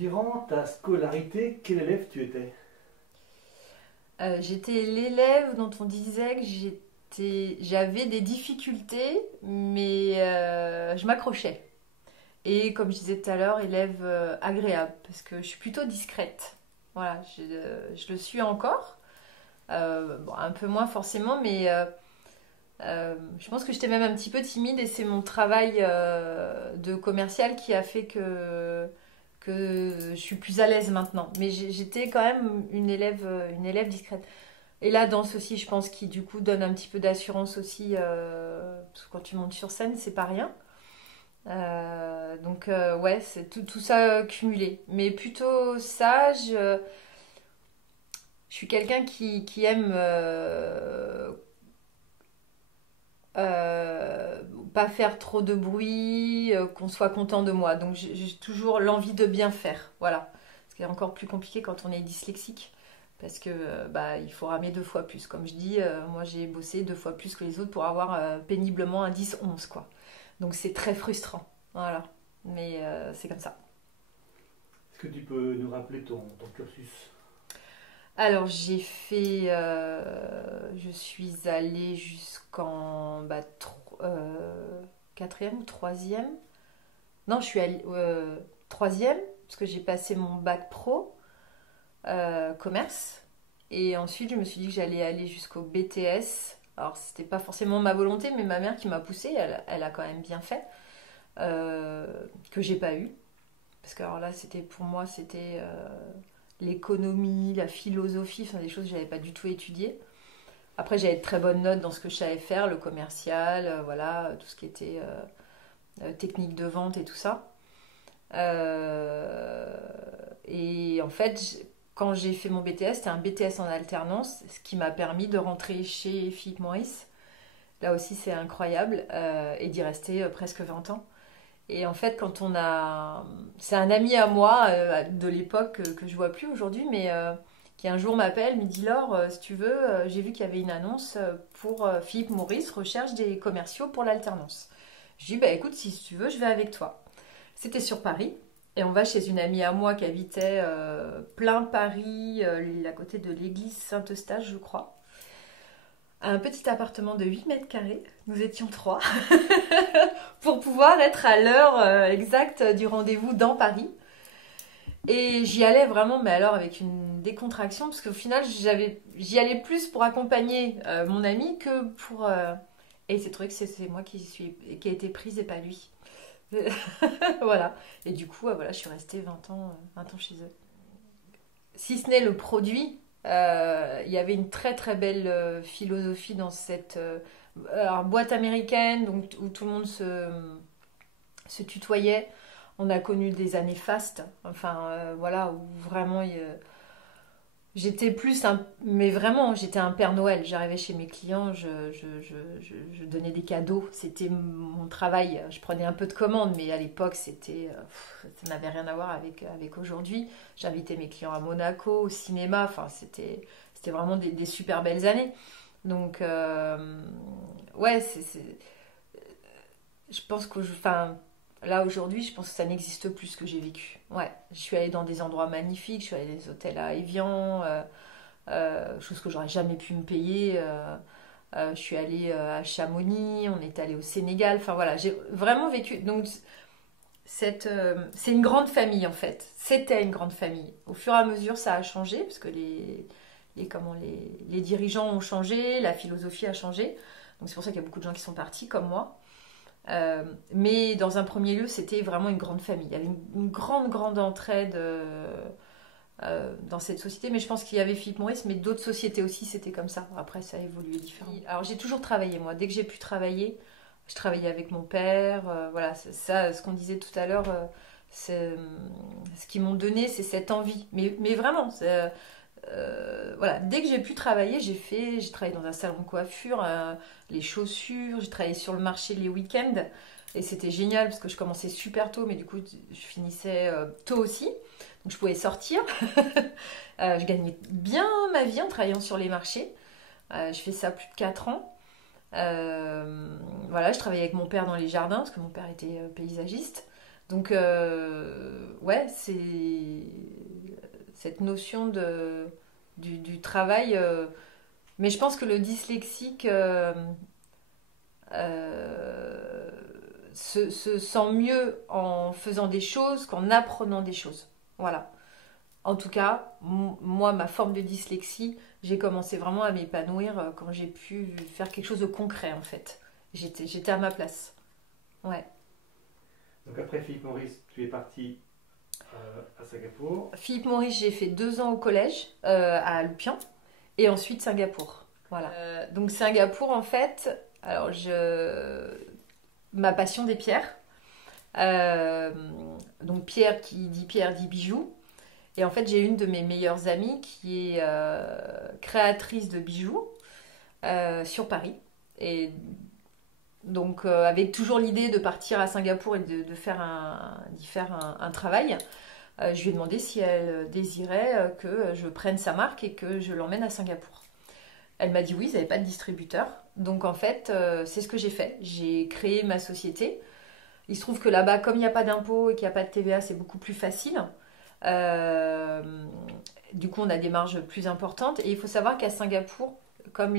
Durant ta scolarité, quel élève tu étais? J'étais l'élève dont on disait que j'avais des difficultés, mais je m'accrochais. Et comme je disais tout à l'heure, élève agréable, parce que je suis plutôt discrète. Voilà, je le suis encore. Bon, un peu moins forcément, mais je pense que j'étais même un petit peu timide et c'est mon travail de commercial qui a fait que je suis plus à l'aise maintenant. Mais j'étais quand même une élève discrète. Et la danse aussi, je pense, qui du coup donne un petit peu d'assurance aussi, parce que quand tu montes sur scène, c'est pas rien. Ouais, c'est tout ça cumulé. Mais plutôt sage, je suis quelqu'un qui aime euh, pas faire trop de bruit, qu'on soit content de moi. Donc j'ai toujours l'envie de bien faire. Voilà. Ce qui est encore plus compliqué quand on est dyslexique. Parce que bah, il faut ramer deux fois plus. Comme je dis, moi j'ai bossé deux fois plus que les autres pour avoir péniblement un 10-11 quoi. Donc c'est très frustrant. Voilà. Mais c'est comme ça. Est-ce que tu peux nous rappeler ton cursus? Alors j'ai fait, je suis allée jusqu'en quatrième ou troisième. Non, je suis allée troisième parce que j'ai passé mon bac pro commerce et ensuite je me suis dit que j'allais aller jusqu'au BTS. Alors c'était pas forcément ma volonté, mais ma mère qui m'a poussée, elle a quand même bien fait euh, que j'ai pas eu parce que alors là c'était pour moi c'était l'économie, la philosophie, enfin des choses que j'avais pas du tout étudiées. Après, j'avais de très bonnes notes dans ce que je savais faire, le commercial, voilà, tout ce qui était technique de vente et tout ça. Euh, et en fait, quand j'ai fait mon BTS, c'était un BTS en alternance, ce qui m'a permis de rentrer chez Philippe Maurice. Là aussi, c'est incroyable, et d'y rester presque 20 ans. Et en fait, quand on a... C'est un ami à moi de l'époque que je vois plus aujourd'hui, mais qui un jour m'appelle, me dit Laure, si tu veux, j'ai vu qu'il y avait une annonce pour Philippe Maurice, recherche des commerciaux pour l'alternance. Je lui dis, bah écoute, si tu veux, je vais avec toi. C'était sur Paris. Et on va chez une amie à moi qui habitait plein Paris, à côté de l'église Saint-Eustache, je crois. Un petit appartement de 8 mètres carrés. Nous étions trois. Pour pouvoir être à l'heure exacte du rendez-vous dans Paris. Et j'y allais vraiment, mais alors avec une décontraction, parce qu'au final, j'y allais plus pour accompagner mon ami que pour. Et c'est trouvé que c'est moi qui a été prise et pas lui. Voilà. Et du coup, voilà, je suis restée 20 ans chez eux. Si ce n'est le produit, il y avait une très très belle philosophie dans cette alors, boîte américaine, donc, où tout le monde se tutoyait. On a connu des années fastes, enfin voilà, où vraiment j'étais plus un. Mais vraiment, j'étais un Père Noël. J'arrivais chez mes clients, je donnais des cadeaux. C'était mon travail. Je prenais un peu de commandes, mais à l'époque, ça n'avait rien à voir avec aujourd'hui. J'invitais mes clients à Monaco, au cinéma. Enfin, c'était vraiment des super belles années. Donc, ouais, je pense que enfin, là aujourd'hui, je pense que ça n'existe plus ce que j'ai vécu. Ouais, je suis allée dans des endroits magnifiques, je suis allée dans des hôtels à Évian, chose que j'aurais jamais pu me payer. Je suis allée à Chamonix, on est allé au Sénégal. Enfin voilà, j'ai vraiment vécu. Donc c'est une grande famille en fait. C'était une grande famille. Au fur et à mesure, ça a changé parce que les dirigeants ont changé, la philosophie a changé. Donc c'est pour ça qu'il y a beaucoup de gens qui sont partis comme moi. Mais dans un premier lieu, c'était vraiment une grande famille. Il y avait une grande, grande entraide dans cette société. Mais je pense qu'il y avait Philippe Maurice, mais d'autres sociétés aussi, c'était comme ça. Après, ça a évolué différemment. Alors, j'ai toujours travaillé, moi. Dès que j'ai pu travailler, je travaillais avec mon père. Voilà, c'est ça, ce qu'on disait tout à l'heure, ce qu'ils m'ont donné, c'est cette envie. Mais vraiment, voilà, dès que j'ai pu travailler, j'ai travaillé dans un salon de coiffure, les chaussures, j'ai travaillé sur le marché les week-ends. Et c'était génial parce que je commençais super tôt, mais du coup, je finissais tôt aussi. Donc je pouvais sortir. Je gagnais bien ma vie en travaillant sur les marchés. Je fais ça plus de 4 ans. Voilà, je travaillais avec mon père dans les jardins parce que mon père était paysagiste. Donc, ouais, c'est cette notion du travail. Mais je pense que le dyslexique euh, se sent mieux en faisant des choses qu'en apprenant des choses. Voilà. En tout cas, moi, ma forme de dyslexie, j'ai commencé vraiment à m'épanouir quand j'ai pu faire quelque chose de concret, en fait. J'étais à ma place. Ouais. Donc après Philippe Maurice, tu es parti à Singapour. Philippe Maurice, j'ai fait 2 ans au collège à Lupian et ensuite Singapour. Voilà. Donc Singapour, en fait, alors ma passion des pierres. Euh, donc pierre dit bijoux. Et en fait, j'ai une de mes meilleures amies qui est créatrice de bijoux sur Paris. Et donc, avec toujours l'idée de partir à Singapour et d'y faire un travail, je lui ai demandé si elle désirait que je prenne sa marque et que je l'emmène à Singapour. Elle m'a dit oui, ils n'avaient pas de distributeur. Donc, en fait, c'est ce que j'ai fait. J'ai créé ma société. Il se trouve que là-bas, comme il n'y a pas d'impôt et qu'il n'y a pas de TVA, c'est beaucoup plus facile. Euh, du coup, on a des marges plus importantes. Et il faut savoir qu'à Singapour, comme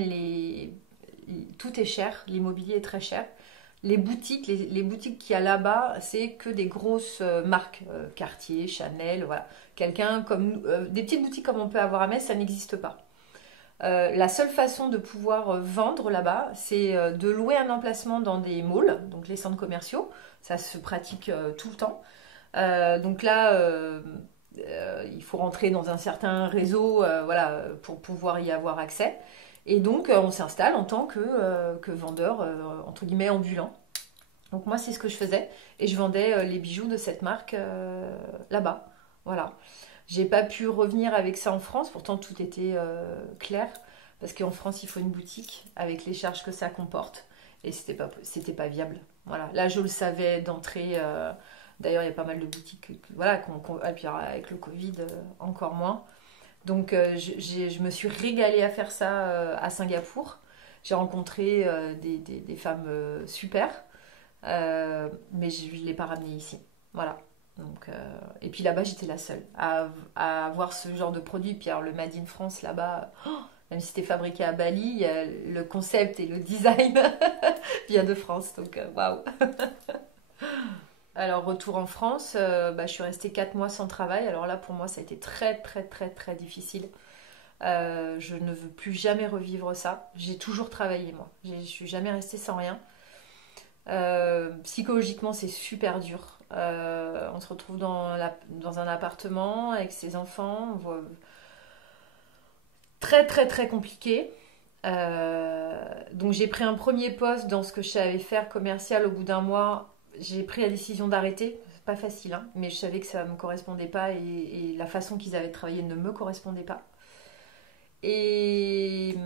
tout est cher, l'immobilier est très cher, les boutiques qu'il y a là-bas, c'est que des grosses marques, Cartier, Chanel, voilà. Des petites boutiques comme on peut avoir à Metz, ça n'existe pas. La seule façon de pouvoir vendre là-bas, c'est de louer un emplacement dans des malls, donc les centres commerciaux. Ça se pratique tout le temps. Donc là, il faut rentrer dans un certain réseau, voilà, pour pouvoir y avoir accès. Et donc, on s'installe en tant que vendeur, entre guillemets, ambulant. Donc moi, c'est ce que je faisais. Et je vendais les bijoux de cette marque là-bas. Voilà. J'ai pas pu revenir avec ça en France, pourtant tout était clair. Parce qu'en France, il faut une boutique avec les charges que ça comporte. Et c'était pas viable. Voilà. Là, je le savais d'entrée. D'ailleurs, il y a pas mal de boutiques. Voilà, et puis avec le Covid, encore moins. Donc, je me suis régalée à faire ça à Singapour. J'ai rencontré des femmes super, mais je ne l'ai pas ramenée ici. Voilà. Donc, et puis là-bas, j'étais la seule à avoir ce genre de produit. Puis alors, le Made in France là-bas, même si c'était fabriqué à Bali, le concept et le design vient de France. Donc, waouh! Alors, retour en France, je suis restée 4 mois sans travail. Alors là, pour moi, ça a été très, très, très, très difficile. Je ne veux plus jamais revivre ça. J'ai toujours travaillé, moi. Je suis jamais restée sans rien. Psychologiquement, c'est super dur. On se retrouve dans un appartement avec ses enfants. Très, très, très compliqué. Donc, j'ai pris un premier poste dans ce que je savais faire commercial. Au bout d'1 mois, j'ai pris la décision d'arrêter. C'est pas facile, hein, mais je savais que ça me correspondait pas et la façon qu'ils avaient travaillé ne me correspondait pas. Et,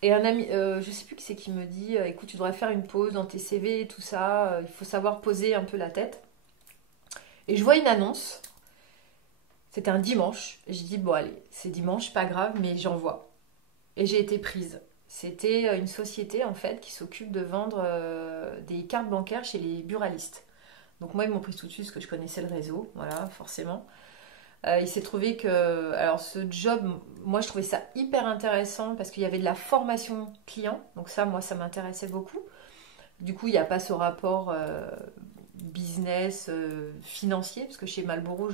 et un ami, je sais plus qui c'est qui me dit, écoute, tu devrais faire une pause dans tes CV et tout ça, il faut savoir poser un peu la tête. Et je vois une annonce, c'était un dimanche, et j'ai dit, bon allez, c'est dimanche, pas grave, mais j'envoie. Et j'ai été prise. C'était une société en fait qui s'occupe de vendre des cartes bancaires chez les buralistes. Donc moi ils m'ont prise tout de suite parce que je connaissais le réseau, voilà, forcément. Il s'est trouvé que, alors ce job, moi je trouvais ça hyper intéressant parce qu'il y avait de la formation client, donc ça, moi, ça m'intéressait beaucoup. Du coup, il n'y a pas ce rapport business, financier, parce que chez Marlboro,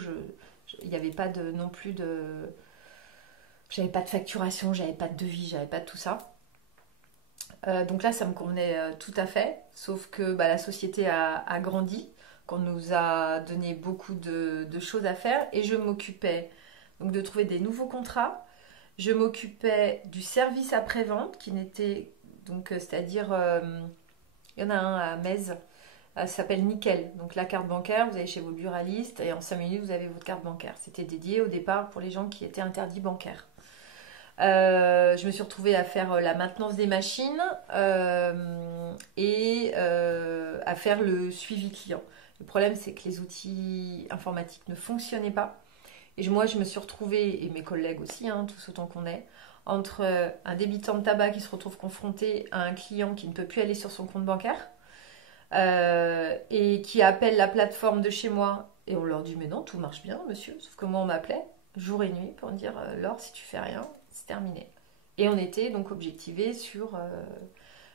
il n'y avait pas non plus de, j'avais pas de facturation, j'avais pas de devis, j'avais pas de tout ça. Donc là, ça me convenait tout à fait, sauf que la société a grandi, qu'on nous a donné beaucoup de choses à faire et je m'occupais donc de trouver des nouveaux contrats. Je m'occupais du service après-vente qui n'était donc c'est-à-dire il y en a un à Metz, ça s'appelle Nickel. Donc la carte bancaire, vous allez chez vos buralistes et en 5 minutes vous avez votre carte bancaire. C'était dédié au départ pour les gens qui étaient interdits bancaires. Je me suis retrouvée à faire la maintenance des machines et à faire le suivi client. Le problème, c'est que les outils informatiques ne fonctionnaient pas. Et moi, je me suis retrouvée, et mes collègues aussi, hein, tous autant qu'on est, entre un débitant de tabac qui se retrouve confronté à un client qui ne peut plus aller sur son compte bancaire, et qui appellent la plateforme de chez moi. Et on leur dit, mais non, tout marche bien, monsieur. Sauf que moi, on m'appelait jour et nuit pour me dire, Laure, si tu fais rien, c'est terminé. Et on était donc objectivé sur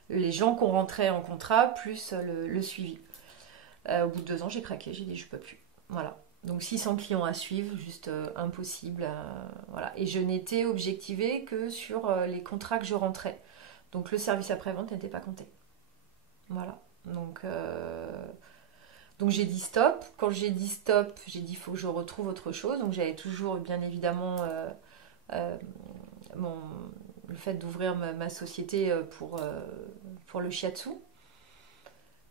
les gens qu'on rentrait en contrat, plus le suivi. Au bout de 2 ans, j'ai craqué, j'ai dit, je peux plus. Voilà. Donc 600 clients à suivre, juste impossible. Voilà. Et je n'étais objectivée que sur les contrats que je rentrais. Donc le service après-vente n'était pas compté. Voilà. Donc j'ai dit stop. Quand j'ai dit stop, j'ai dit il faut que je retrouve autre chose. Donc j'avais toujours bien évidemment euh, mon, le fait d'ouvrir ma société pour le shiatsu.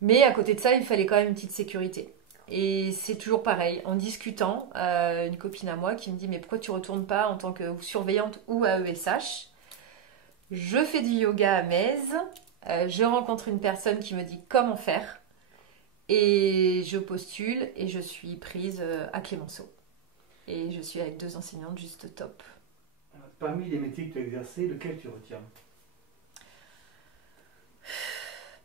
Mais à côté de ça, il fallait quand même une petite sécurité. Et c'est toujours pareil, en discutant, une copine à moi qui me dit mais pourquoi tu retournes pas en tant que surveillante ou AESH? Je fais du yoga à Metz, je rencontre une personne qui me dit comment faire et je postule et je suis prise à Clémenceau. Et je suis avec 2 enseignantes juste top. Parmi les métiers que tu as exercés, lequel tu retiens?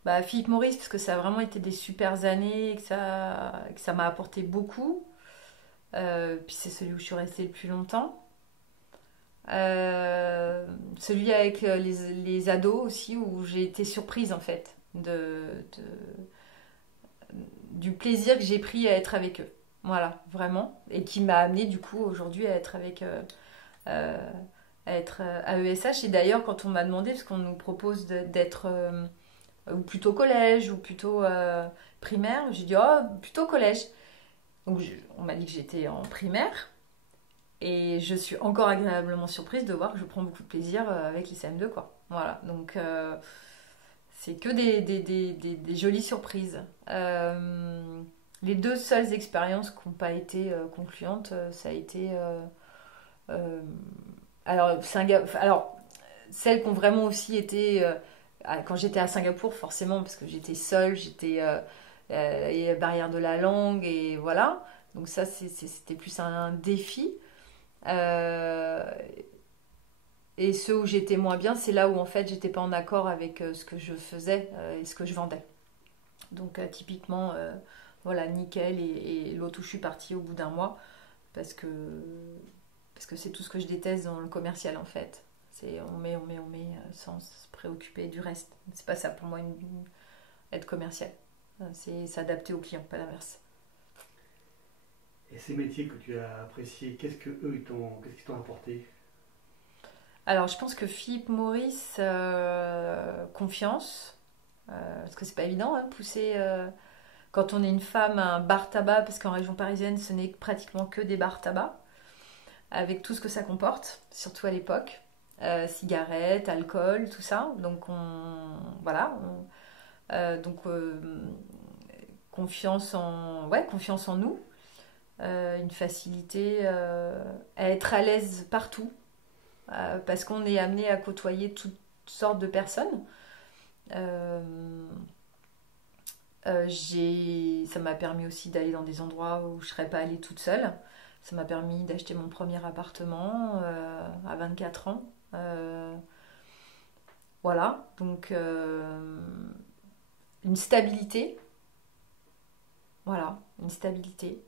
Bah, Philippe Maurice, parce que ça a vraiment été des super années et que ça m'a apporté beaucoup. Puis c'est celui où je suis restée le plus longtemps. Celui avec les ados aussi, où j'ai été surprise en fait du plaisir que j'ai pris à être avec eux. Voilà, vraiment. Et qui m'a amené du coup aujourd'hui à être euh, à être à ESH. Et d'ailleurs, quand on m'a demandé, parce qu'on nous propose d'être ou plutôt collège ou plutôt primaire, j'ai dit oh, plutôt collège. Donc on m'a dit que j'étais en primaire. Et je suis encore agréablement surprise de voir que je prends beaucoup de plaisir avec les CM2, quoi. Voilà, donc c'est que des jolies surprises. Les 2 seules expériences qui n'ont pas été concluantes, ça a été... euh, alors, celles qui ont vraiment aussi été... quand j'étais à Singapour, forcément, parce que j'étais seule, et la barrière de la langue, et voilà. Donc ça, c'était plus un défi. Euh, et ceux où j'étais moins bien, c'est là où en fait j'étais pas en accord avec ce que je faisais et ce que je vendais. Donc typiquement, voilà, nickel et l'autre où je suis partie au bout d'un mois parce que parce que c'est tout ce que je déteste dans le commercial en fait. C'est on met sans se préoccuper du reste. C'est pas ça pour moi être commercial. C'est s'adapter aux clients, pas l'inverse. Et ces métiers que tu as appréciés, qu'est-ce qu'ils t'ont apporté? Alors, je pense que Philippe Maurice, confiance, parce que c'est pas évident, hein, pousser quand on est une femme à un bar tabac, parce qu'en région parisienne, ce n'est pratiquement que des bars tabac, avec tout ce que ça comporte, surtout à l'époque, cigarettes, alcool, tout ça. Donc voilà, confiance en nous, une facilité à être à l'aise partout parce qu'on est amené à côtoyer toutes sortes de personnes. Euh, Ça m'a permis aussi d'aller dans des endroits où je ne serais pas allée toute seule. Ça m'a permis d'acheter mon premier appartement à 24 ans. Voilà, donc une stabilité. Voilà, une stabilité.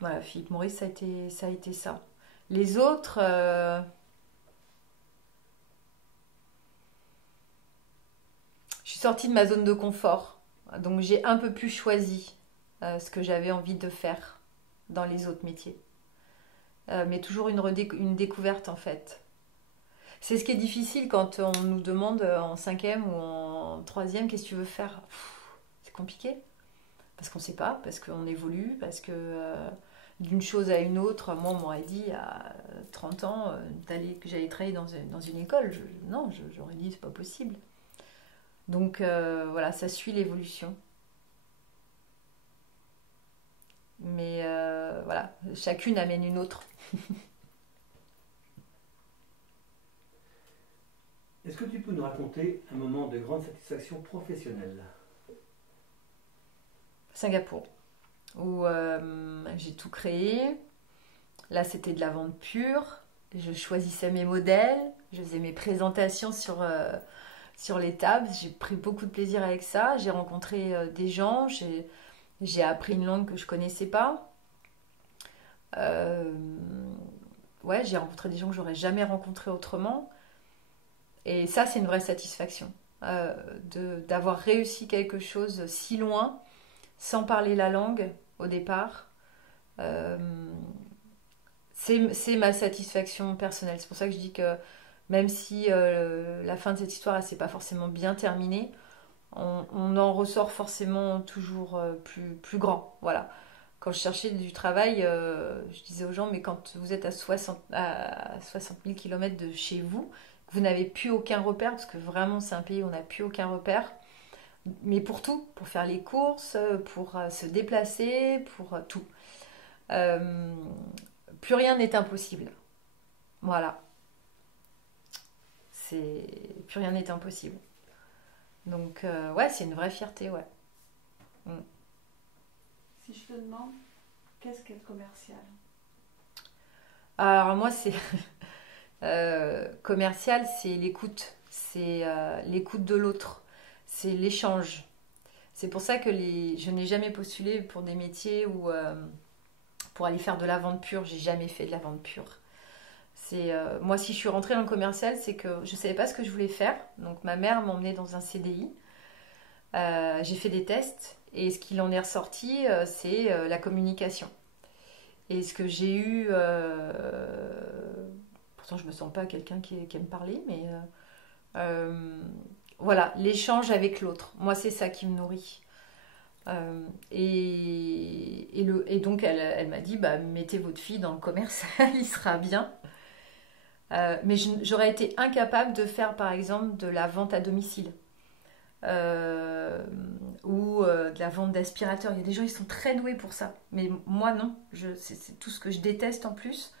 Voilà, Philippe Maurice, ça a été ça. Les autres, je suis sortie de ma zone de confort. Donc j'ai un peu plus choisi ce que j'avais envie de faire dans les autres métiers. Mais toujours une découverte en fait. C'est ce qui est difficile quand on nous demande en 5e ou en 3e qu'est-ce que tu veux faire. C'est compliqué. Parce qu'on ne sait pas, parce qu'on évolue, parce que d'une chose à une autre, moi on m'aurait dit à 30 ans que j'allais travailler dans une école. Non, j'aurais dit c'est pas possible. Donc voilà, ça suit l'évolution. Mais voilà, chacune amène une autre. Est-ce que tu peux nous raconter un moment de grande satisfaction professionnelle? Singapour, où j'ai tout créé. Là, c'était de la vente pure. Je choisissais mes modèles. Je faisais mes présentations sur les tables. J'ai pris beaucoup de plaisir avec ça. J'ai rencontré des gens, j'ai appris une langue que je connaissais pas. Euh, ouais, j'ai rencontré des gens que j'aurais jamais rencontrés autrement. Et ça, c'est une vraie satisfaction. D'avoir réussi quelque chose si loin, sans parler la langue au départ. Euh, c'est ma satisfaction personnelle. C'est pour ça que je dis que même si la fin de cette histoire, elle s'est pas forcément bien terminée, on en ressort forcément toujours plus grand. Voilà. Quand je cherchais du travail, je disais aux gens, mais quand vous êtes à 60 000 km de chez vous, vous n'avez plus aucun repère, parce que vraiment c'est un pays où on n'a plus aucun repère, mais pour tout, pour faire les courses, pour se déplacer, pour tout. Euh, Plus rien n'est impossible. Voilà. Plus rien n'est impossible. Donc ouais, c'est une vraie fierté, ouais. Mm. Si je te demande, qu'est-ce qu'être commercial? Alors moi, c'est commercial, c'est l'écoute. C'est l'écoute de l'autre. C'est l'échange. C'est pour ça que je n'ai jamais postulé pour des métiers où pour aller faire de la vente pure. J'ai jamais fait de la vente pure. Moi, si je suis rentrée dans le commercial, c'est que je savais pas ce que je voulais faire. Donc ma mère m'emmenait dans un CDI. J'ai fait des tests et ce qu'il en est ressorti, c'est la communication. Et ce que j'ai eu, pourtant je me sens pas quelqu'un qui aime parler, mais voilà, l'échange avec l'autre. Moi, c'est ça qui me nourrit. Et donc elle m'a dit, bah, mettez votre fille dans le commercial, il sera bien. Mais j'aurais été incapable de faire par exemple de la vente à domicile. Euh, ou de la vente d'aspirateurs. Il y a des gens qui sont très doués pour ça. Mais moi non. C'est tout ce que je déteste en plus.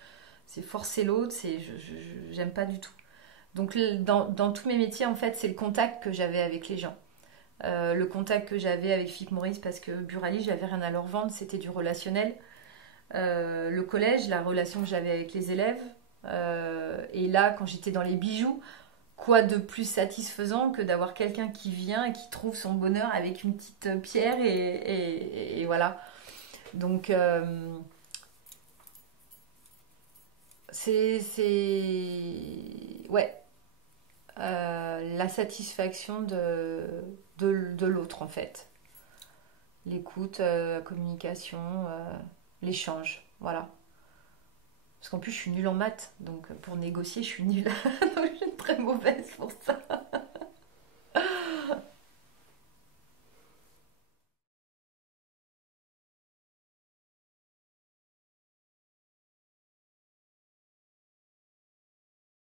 C'est forcer l'autre. J'aime pas du tout. Donc dans tous mes métiers, en fait, c'est le contact que j'avais avec les gens. Le contact que j'avais avec Philippe Maurice, parce que Burali, j'avais rien à leur vendre, c'était du relationnel. Le collège, la relation que j'avais avec les élèves. Et là, quand j'étais dans les bijoux, quoi de plus satisfaisant que d'avoir quelqu'un qui vient et qui trouve son bonheur avec une petite pierre et voilà. Donc ouais, la satisfaction de l'autre en fait. L'écoute, la communication, l'échange, voilà. Parce qu'en plus, je suis nulle en maths, donc pour négocier, je suis nulle. Donc, je suis très mauvaise pour ça.